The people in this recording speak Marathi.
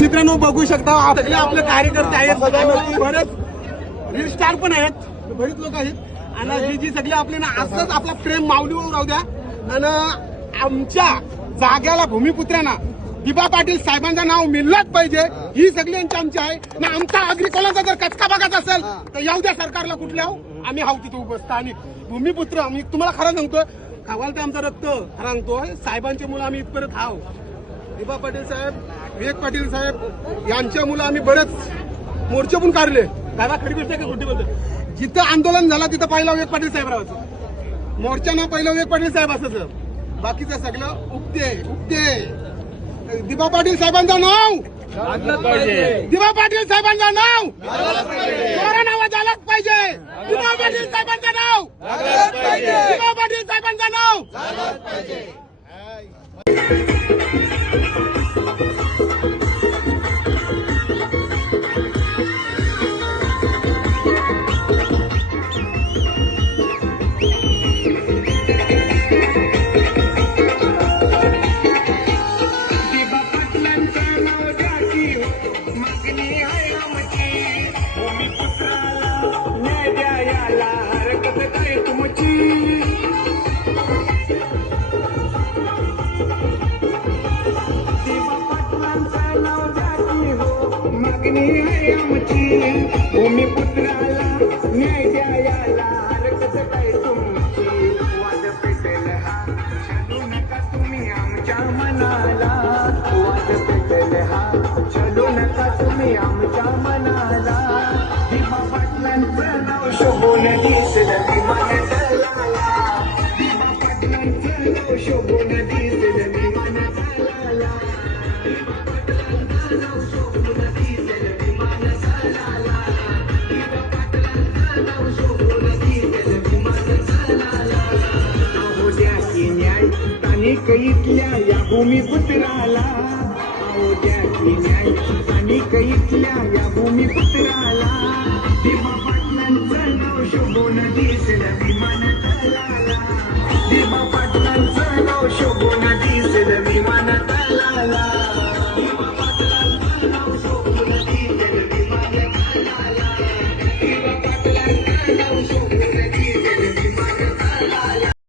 मित्रांनो बघू शकता आपले कार्यकर्ते आहेत, बरेच रील स्टार पण आहेत, बरेच लोक आहेत आणि जी सगळी आपले ना असंच आपला प्रेम माऊलीवर राहू द्या आणि आमच्या जाग्याला भूमिपुत्रांना दिबा पाटील साहेबांचं नाव मिळलंच पाहिजे ही सगळ्यांची आमची आहे ना. आमचा अग्रिकोलाचा जर कचका बघत असेल तर येऊ द्या सरकारला कुठल्या आम्ही हाऊ तिथे उभं स्थानिक भूमिपुत्र. मी तुम्हाला खरं सांगतो खवाल ते आमचं रक्त खरं सांगतोय साहेबांच्या मुलं आम्ही इथपर्यंत हाव. दिबा पाटील साहेब, विवेक पाटील साहेब यांच्या मुलं आम्ही बरेच मोर्चे पण काढले. दादा खरी गोष्ट आहे का खोटी बोलतो? जिथं आंदोलन झालं तिथं पहिला विवेक पाटील साहेब राहायचं, मोर्चानं पहिलं विवेक पाटील साहेब असायचं, बाकीचं सगळं उपते. दिबा पाटील साहेबांचं नाव, दिबा पाटील साहेबांचं नाव नाव झालंच पाहिजे. दिबा पाटील साहेबांचं नाव, दिबा पाटील साहेबांचं नाव. भूमिपुत्राला न्याय द्यायला हरकत काय तुमची. वाद पेटेल हा चलू नका तुम्ही आमच्या मनाला. वाद पेटेल हा चलू नका तुम्ही आमच्या मनाला. दिबा पाटलांचं नाव शोभून दिसलं विमान तलाला. दिबा पाटलांचं नाव शोभून दिसलं विमान तलाला. दिबा पाटलांचं नाव शोभून दिसलं विमान तलाला. दिबा पाटलांचं नाव शोभून दिसलं विमान तलाला. अहो द्या की न्याय स्थानिक इथल्या या भूमिपुत्राला. अहो द्या की न्याय स्थानिक इथल्या या भूमिपुत्राला. दिबा पाटलांचं नाव शोभून दिसलं विमान तलाला. दिबा पाटलांचं नाव शोभून दिसलं